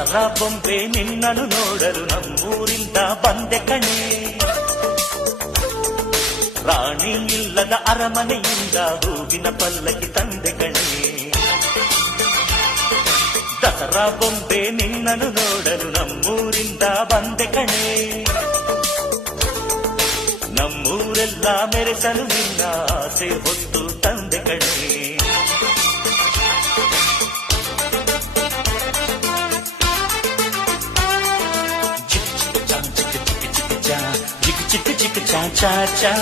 ದಸರಾ ಬೊಂಬೆ ನಿನ್ನನ್ನು ನೋಡಲು ನಮ್ಮೂರಿಂದ ಬಂದೆ ಕಣೆ. ರಾಣಿ ಇಲ್ಲದ ಅರಮನೆಯಿಂದ ಹೂವಿನ ಪಲ್ಲಕ್ಕಿ ತಂದೆ ಕಣೆ. ದಸರಾ ಬೊಂಬೆ ನಿನ್ನನ್ನು ನೋಡಲು ನಮ್ಮೂರಿಂದ ಬಂದೆ ಕಣೆ. ನಮ್ಮೂರೆಲ್ಲ ಮೆರೆಸಲು ನಿನ್ನ ಆಸೆ ಹೊತ್ತು ತಂದೆ ಕಣೆ. ಚಿಕ್ಕ ಚಿಕ್ಕ ಚಾ ಚಾ ಚಾ